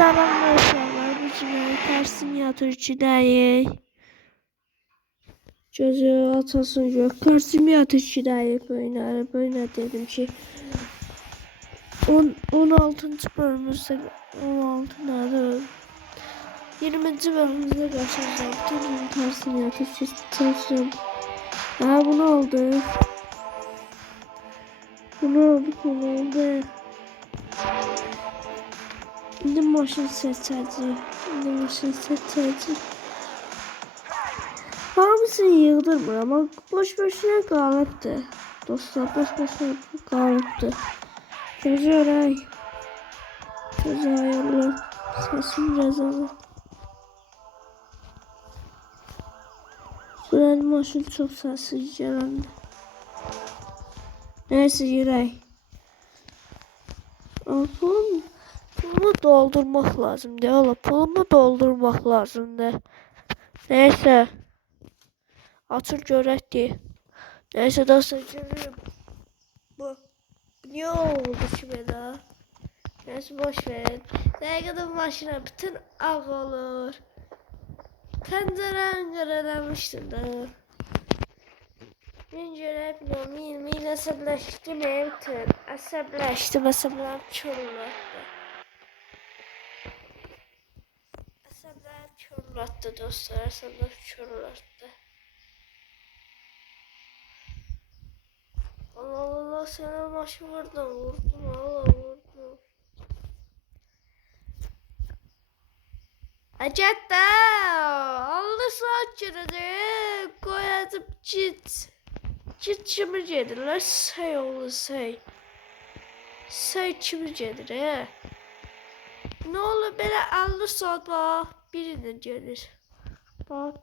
Selamlar uşaqlar, bu kimi Karsim Yatır 2'dəyiq. Gözü atasını gör. Karsim Yatır 2'dəyiq böyle dedim ki 16. bölümümüzdə 16 nədir? 20. bölümümüzdə qarşınızda bütün Karsim Yatır çalışıyorum. Ha bu ne oldu? Bu ne oldu? İndi maşın seçəcək. Hamısını yığdırmır ama boş-boşuna qalıbdır. Dostlar, boş-boşuna qalıbdır. Gözü örək. Gözü ayarlar. Səsim rəzalı. Buranın maşın çox səssiz gələndə. Neyse yürək. Pulumu doldurmak lazım de oğlum. Pulumu doldurmak lazım de. Neyse. Açır görək de. Neyse dostlar görürüm. Bu niye oldu ki bana? Neyse boş verin. Dəqiqədə maşına bütün ağ olur. Pəncərəni qaralamışdı da. Ben görək bilməm. Əsəbləşdim bütün. Əsəblərim çoruladı. Əsəblərim çoruladı dostlar. Əsəblərim çoruladı. Allah sana maşı vurdum. Vurdum. Acədə Allah saçırdı. Qoyacım git. Git kimi gedirlər? Say oğlu say. Say kimi gedir Ne olur belə 50 saat bax birində gedir. Bax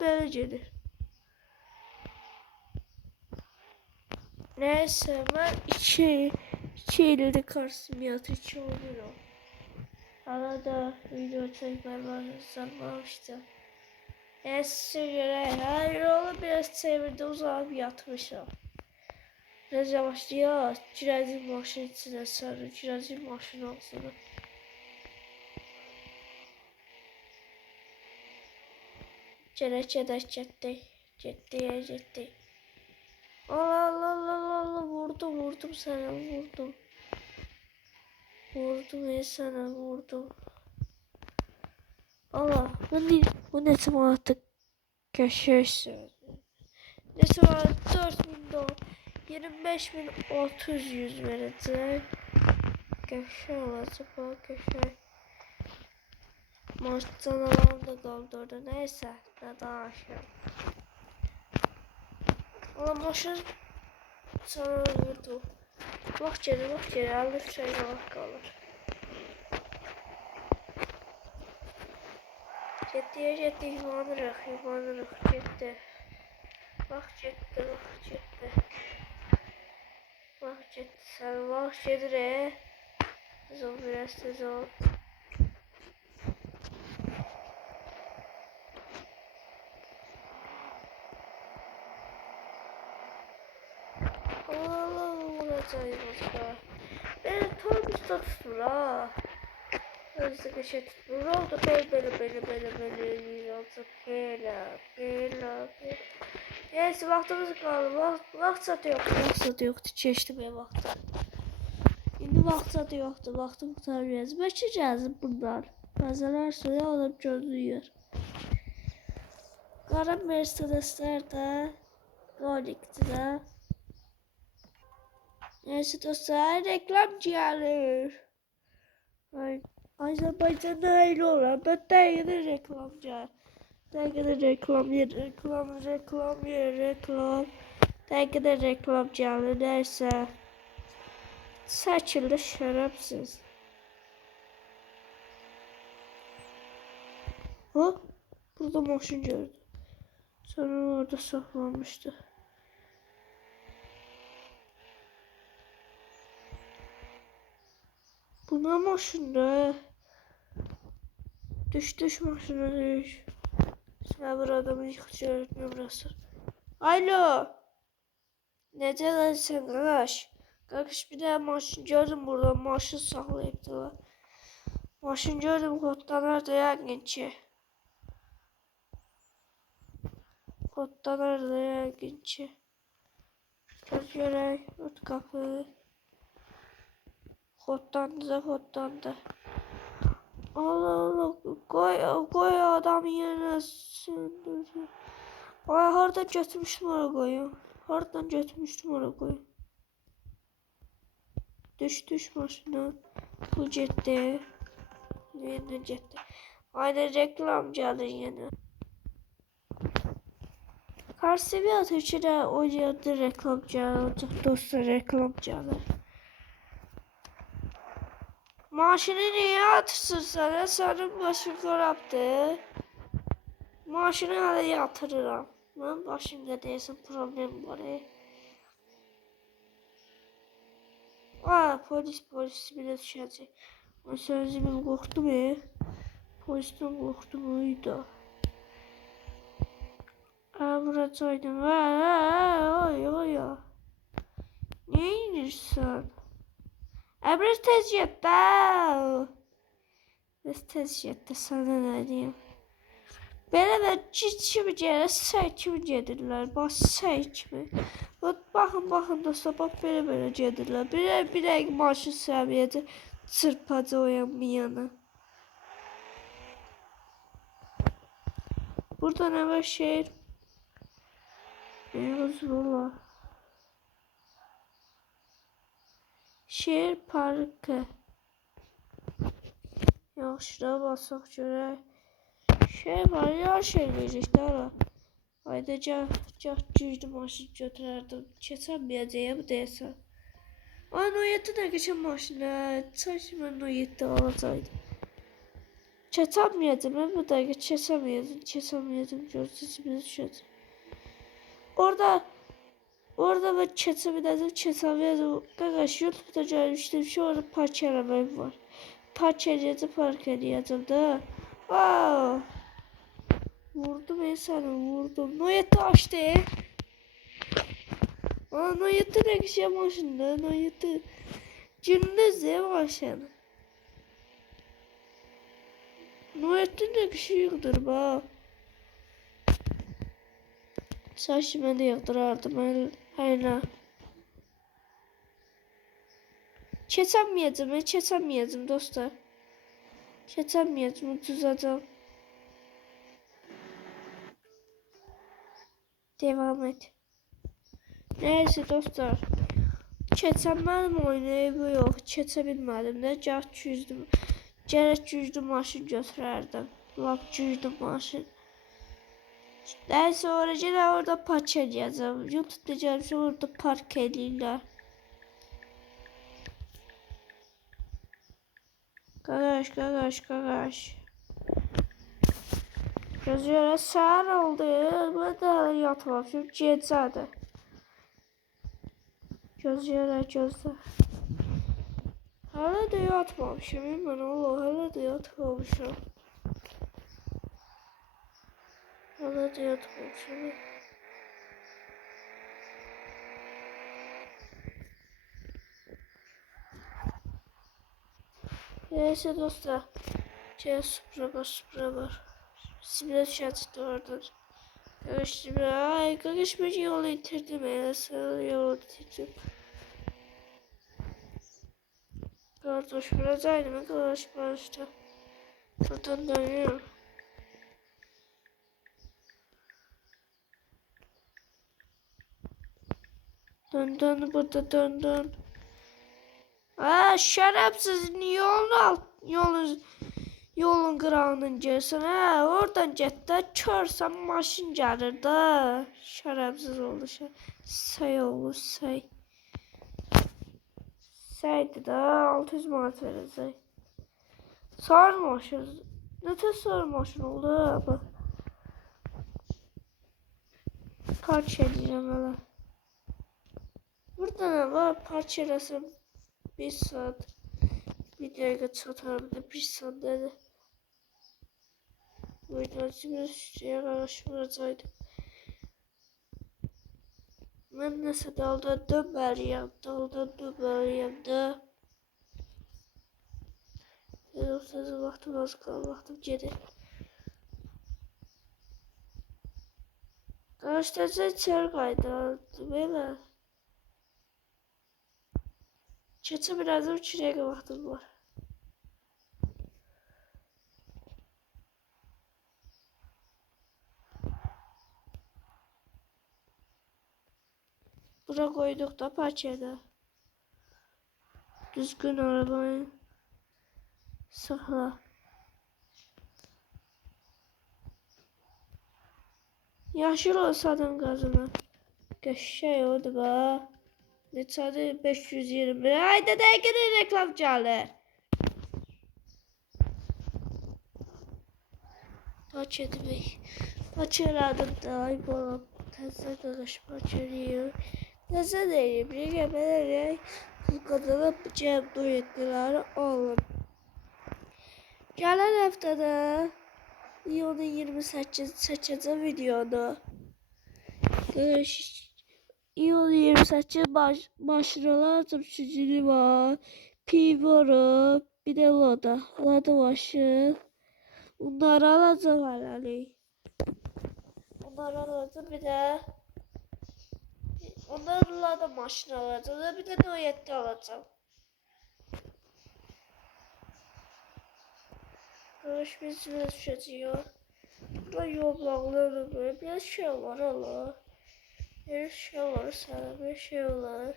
belə gedir. Neyse ben iki ildir Karsim Yatır 2 oynuyorum. Arada video çekmemiştim. Size göre her yolu biraz çevirde uzanıp yatmışım. Biraz yavaş ya, girəcək maşın içine sarı, girəcək maşın ağzına. Getdi. Allah vurdum sana vurdum. Vurdum. Allah bu ne zaman artık geçiyorsun. Ne zaman 4.000 dolar 25.600 verecek. Geçer olacak bak geçer. Maç canavarım da kaldı orada neyse ne daha aşağı. Allah maşın sana vurdu. Bak geri alır şey bak kalır. Getdi yuvanırıq getdi. Bak getdi. Sen bak gedir Tezol biraz tezol. Allah vuracağım başka. Beni torbüste tutur ha. Hızlı bir şey tutur. Oldu böyle olacak. Böyle. Neyse vaxtımız qaldı. Vaxt saatı yoxdur. Keçdi mən vaxtı. İndi vaxt saatı yoxdur. Vaxtım qurtarmayacaq. Bəlkə gəlsin bunlar. Bəzələr suya alıb gözləyir. Qara Mercedeslər də qonikdir də. Neyse dostlar reklam gəlir. Azərbaycanda elə olur. Dəqiqədə reklam gəlir. Dəqiqədə reklam gəlir. Neyse. Şəkildə şərəfsiz. Burada maşın gördüm. Sonra orada saklanmıştı. Bu ne maşındı? Düş maşına düş. Sen bir adamı yıkıcı burası. Alo. Necə lan sen qardaş? Qardaş bir daha maşın gördüm burada maşın saxlayıbdılar. Maşın gördüm kodlanırdı yəqin ki. Kodlanırdı yəqin ki. Göz görək. Ört qapı. Kodlandı da kodlandı. Allah Allah. Koy adam yerine söndürdü. Ay hardan götürmüştüm oraya koyayım. Hardan götürmüştüm oraya koyayım. Düş maşından. Bu getdi. Yine getdi. Aynen reklam geldi yine. Karşı atışıda oynadı reklam geldi. Dostlar reklam geldi. Maaşını niye atırsın sana? Senin başın koraptı. Maaşını hala yatırıram. Ben başımda değilsin problem var. Polis bile düşecek. O sözümün korktu mu? Polisten korktu muydu? Vuracaydım. Oy. Niye inirsin? Biraz tez yet da. Biraz tez yet de sana ne diyeyim. Belə kimi gəlir, səy kimi gedirlər. Bax, səy kimi. Baxın dostlar, bax belə gedirlər. Bir dəqiq maşın səviyyəci çırpacaq o yan bir yana. Burada nə var şehir? Valla. Şehir parkı. Yaxşıda basaq görək. Şey var ya şeyleyecek daha. Ayrıca güclü maşın götürərdim. Keçəməyəcəyəm deyəsən. Ay Noyet'e geçen maşına. Sanki ben Noyet'te alacaydım. Keçəməyəcəm. Ben bu dəqiqə keçəməyəcəm. Görsəçimiz düşəcək. Orada ben keçəməyəcəm. Qaqaş YouTube'da görmüştüm ki orada park eləməyim var. Park edəcəm da. Wow. Vurdum vurdum. Noyet'i açtı. Noyet'i ne kişiye maşında. Noyet'i gündüz ya maşın. Noyet'i ne kişi yıkdır bak. Saçı ben de yıktırardım. Hayla. Keçəməyəcəm dostlar. Keçəməyəcəm uduzacağım. Devam et. Neyse dostlar. Keçəmədim oyunu yox. Keçə bilmədim də. Gərək güclü maşın götürərdim. Lap güclü maşın. Neyse orada park edəcəm. YouTube'da gəlmişəm orada park edirlər. Qaqaş. Gözlərə səhər oldu. Ben də hələ yatmamışım. Gecədir. Gözlə. Hələ də yatmamışım. Mən Allah, hələ də yatmamışım. Neyse dostlar. Supra var. Simüle çıktı oradan. Qaqaş ben yolu itirdim. Yolu itirdim. Kardeş vuracaydım. Qaqaş başta. Buradan dönüyorum. Dön burada dön. Şerefsiz niye yolun qırağının girsin. Oradan get də körsən maşın gəlir də. Şərəfsiz oldu. Səy. Səydi də 600 manat verəcək. Sarı maşın. Nətə sarı maşın oldu bu? Park edəcəm hələ. Burada nə var? Park eləsəm 1 saat. Bir dəqiqə çatarım da 1 saat dedi. Videocumuz yavaşlayacaqdı. Mən nəsə daldan dönməliyəm da. Sözü vaxtım az qalır, vaxtım gedir. Qarşıdakı içəri qaytardı belə. Keçə birazdan 3 dəqiqə vaxtım var. Bura koyduk da parçada. Düzgün arabayı sıxla. Yaşıl olsadan qazına. Qəşəng oldu ba. Neçədir? 520. Hayda dəqiqədə reklam gəlir. Paç etmək. Paç elədim da ay balam. Təzə qaqışma çürüyür. Təzə deyim. Rigə mənə qazanıb cəm duetləri alın. Gələn həftədə iyunun 28 çəkəcəm videonu. İyunun 28 maşın alacağım. Süzülü var. Pivoro. Bir de Lada. Lada maşın. Bunları alacağım hələlik. Bunları alacağım. Bir de onlarla da maşın alacağım. Bir de Noyet'te alacağım. Görüşmek üzere düşeceğiz. Burada yollağları böyle bir şey var Allah. Bir şey var sana, bir şey var.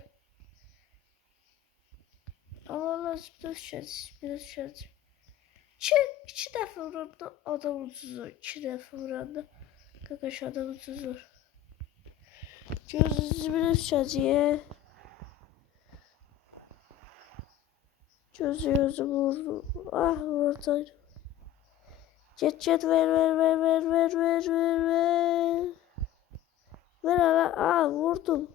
Allah lazım biraz düşeceğiz. İki dəfə vuranda adam ucuzur. İki dəfə vuranda qaqaş adam ucuzur. Gözünüzü biraz düşeceğiz. Gözünüzü vurdu. Ah vurdu. Get ver. Ver ara. Aa vurdum.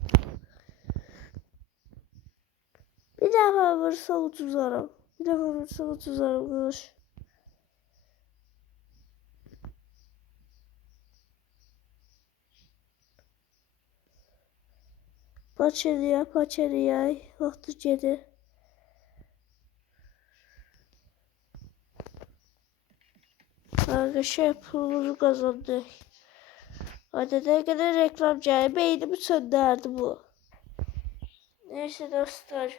Bir daha vursam 30 aram. Bir daha vursam 30 aram. Koş. Paçeriya. Vakti gelir. Arkadaşlar pulumuzu kazandık. Hadi ne kadar reklam geldi. Beynimi söndürdü bu. Neyse dostlar.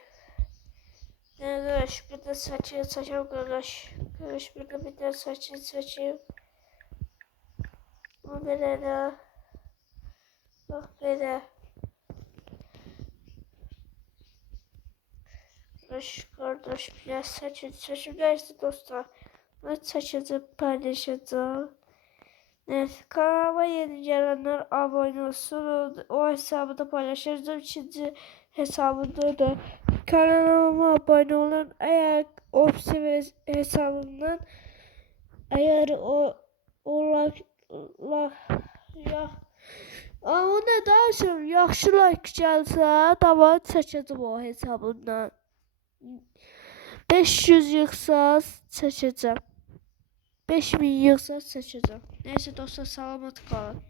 Arkadaş bir de saçını saçayım arkadaş. Arkadaş bir de saçını saçayım. Bu böyle de. Bak böyle. Kardeş biraz saçını saçayım. Neyse dostlar. Ben saçını paylaşacağım. Neyse kanalıma yeni gelenler abone olsun. O hesabı da paylaşacağım. İkinci hesabında da kanalıma abone olun. Eğer ofisi hesabından eğer ya ona daha sonra yaxşı like gəlsə davam çəkəcəm o hesabından. 500 yığsa çəkəcəm. 5000 yığsa çəkəcəm. Neyse dostlar salamat qalın.